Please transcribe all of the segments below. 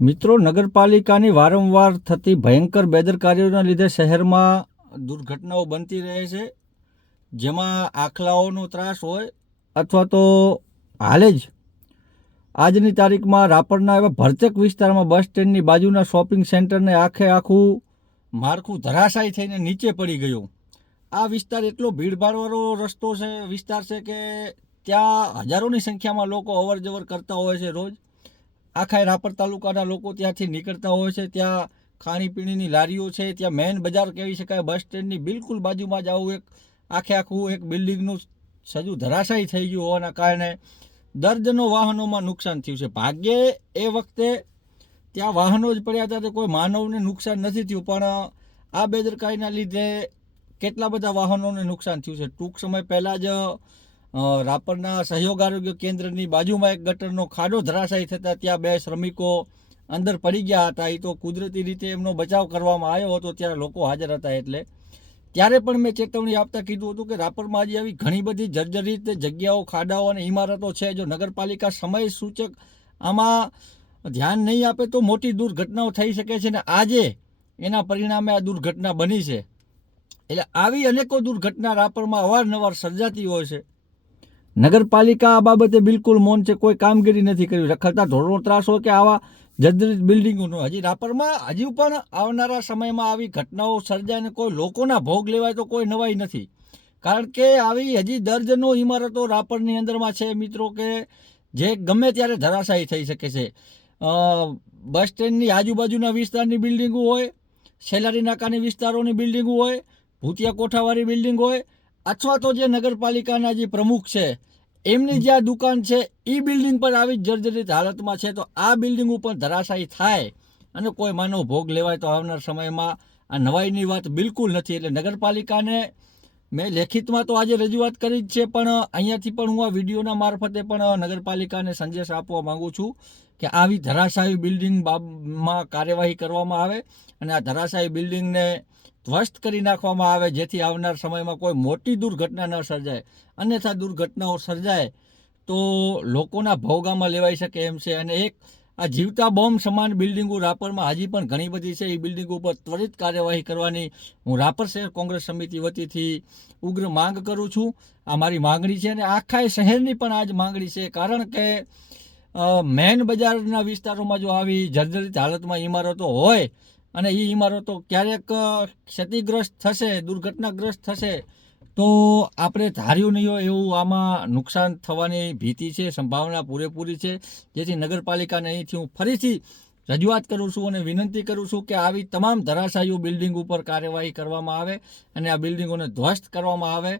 મિત્રો, નગરપાલિકાની વારંવાર થતી ભયંકર બેદરકારીઓના લીધે શહેરમાં દુર્ઘટનાઓ બનતી રહે છે, જેમાં આખલાઓનો ત્રાસ હોય અથવા તો હાલે જ આજની તારીખમાં રાપરના એવા ભરચક વિસ્તારમાં બસ સ્ટેન્ડની બાજુના શોપિંગ સેન્ટરને આખું માળખું ધરાશાયી થઈને નીચે પડી ગયું. આ વિસ્તાર એટલો ભીડભાડવાળો રસ્તો છે, વિસ્તાર છે કે ત્યાં હજારોની સંખ્યામાં લોકો અવર જવર કરતા હોય છે રોજ. આખા રાપર તાલુકાના લોકો ત્યાંથી નીકળતા હોય છે. ત્યાં ખાણીપીણીની લારીઓ છે, ત્યાં મેઇન બજાર કહેવી શકાય. બસ સ્ટેન્ડની બિલકુલ બાજુમાં જ આવું આખું એક બિલ્ડિંગનું સજુ ધરાશાયી થઈ ગયું હોવાના કારણે દર્જનો વાહનોમાં નુકસાન થયું છે. ભાગ્યે એ વખતે ત્યાં વાહનો જ પડ્યા હતા તો કોઈ માનવને નુકસાન નથી થયું, પણ આ બેદરકારીના લીધે કેટલા બધા વાહનોને નુકસાન થયું છે. ટૂંક સમય પહેલાં જ રાપરના સહયોગ આરોગ્ય કેન્દ્રની બાજુમાં એક ગટરનો ખાડો ધરાશાયી થતાં ત્યાં 2 શ્રમિકો અંદર પડી ગયા હતા. એ તો કુદરતી રીતે એમનો બચાવ કરવામાં આવ્યો હતો, ત્યારે લોકો હાજર હતા. એટલે ત્યારે પણ મેં ચેતવણી આપતા કીધું હતું કે રાપરમાં હજી આવી ઘણી બધી જર્જરિત જગ્યાઓ, ખાડાઓ અને ઇમારતો છે. જો નગરપાલિકા સમય સૂચક આમાં ધ્યાન નહીં આપે તો મોટી દુર્ઘટનાઓ થઈ શકે છે, ને આજે એના પરિણામે આ દુર્ઘટના બની છે. એટલે આવી અનેકો દુર્ઘટના રાપરમાં અવારનવાર સર્જાતી હોય છે. નગરપાલિકા આ બાબતે બિલકુલ મૌન છે, કોઈ કામગીરી નથી કરી. રખડતા ઢોરનો ત્રાસ હોય કે આવા જર્જરિત બિલ્ડિંગોનો હજી રાપરમાં હજુ પણ આવનારા સમયમાં આવી ઘટનાઓ સર્જાય ને કોઈ લોકોના ભોગ લેવાય તો કોઈ નવાઈ નથી. કારણ કે આવી હજી દર્જનો ઇમારતો રાપરની અંદરમાં છે મિત્રો, કે જે ગમે ત્યારે ધરાશાયી થઈ શકે છે. બસ સ્ટેન્ડની આજુબાજુના વિસ્તારની બિલ્ડિંગો હોય, સેલારી નાકાની વિસ્તારોની બિલ્ડિંગો હોય, ભૂતિયા કોઠાવાળી બિલ્ડિંગ હોય, અથવા તો જે નગરપાલિકાના જે પ્રમુખ છે એમની જ્યાં દુકાન છે એ બિલ્ડિંગ પણ આવી જર્જરિત હાલતમાં છે. તો આ બિલ્ડિંગ ઉપર ધરાશાયી થાય અને કોઈ માનવ ભોગ લેવાય તો આવનાર સમયમાં આ નવાઈની વાત બિલકુલ નથી. એટલે નગરપાલિકાને મેં લેખિતમાં તો આજે રજૂઆત કરી જ છે, પણ અહીંયાથી પણ હું આ વિડીયોના મારફતે પણ નગરપાલિકાને સંદેશ આપવા માગું છું કે આવી ધરાશાયી બિલ્ડિંગમાં કાર્યવાહી કરવામાં આવે અને આ ધરાશાયી બિલ્ડિંગને ધ્વસ્ત કરી નાખવામાં આવે, જેથી આવનાર સમયમાં કોઈ મોટી દુર્ઘટના ન સર્જાય. અન્યથા દુર્ઘટનાઓ સર્જાય તો લોકોના ભોગામાં લેવાઈ શકે એમ છે. અને એક આ જીવતા બોમ્બ સમાન બિલ્ડિંગો રાપરમાં હજી પણ ઘણી બધી છે. એ બિલ્ડિંગો ઉપર ત્વરિત કાર્યવાહી કરવાની હું રાપર શહેર કોંગ્રેસ સમિતિ વતીથી ઉગ્ર માંગ કરું છું. આ મારી માંગણી છે અને આખા શહેરની પણ આ જ માંગણી છે. કારણ કે મેન બજારના વિસ્તારોમાં જો આવી જર્જરિત હાલતમાં ઇમારતો હોય અને એ ઇમારતો ક્યારેક ક્ષતિગ્રસ્ત થશે, દુર્ઘટનાગ્રસ્ત થશે તો આપણે ધાર્યું નહીં હોય એવું આમાં નુકસાન થવાની ભીતિ છે, સંભાવના પૂરેપૂરી છે. જેથી નગરપાલિકાને અહીંથી હું ફરીથી રજૂઆત કરું છું અને વિનંતી કરું છું કે આવી તમામ ધરાશાયીઓ બિલ્ડિંગ ઉપર કાર્યવાહી કરવામાં આવે અને આ બિલ્ડિંગોને ધ્વસ્ત કરવામાં આવે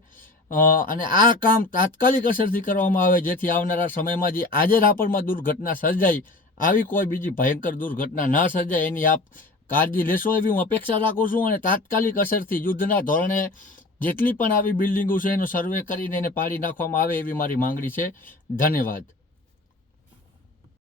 અને આ કામ તાત્કાલિક અસરથી કરવામાં આવે, જેથી આવનારા સમયમાં જે આજે રાપરમાં દુર્ઘટના સર્જાઈ આવી કોઈ બીજી ભયંકર દુર્ઘટના ના સર્જાય એની આપ કાળજી લેશો એવી હું અપેક્ષા રાખું છું. અને તાત્કાલિક અસરથી યુદ્ધના ધોરણે જેટલી પણ આવી બિલ્ડિંગો છે એનો સર્વે કરીને એને પાડી નાખવામાં આવે એવી મારી માંગણી છે. ધન્યવાદ.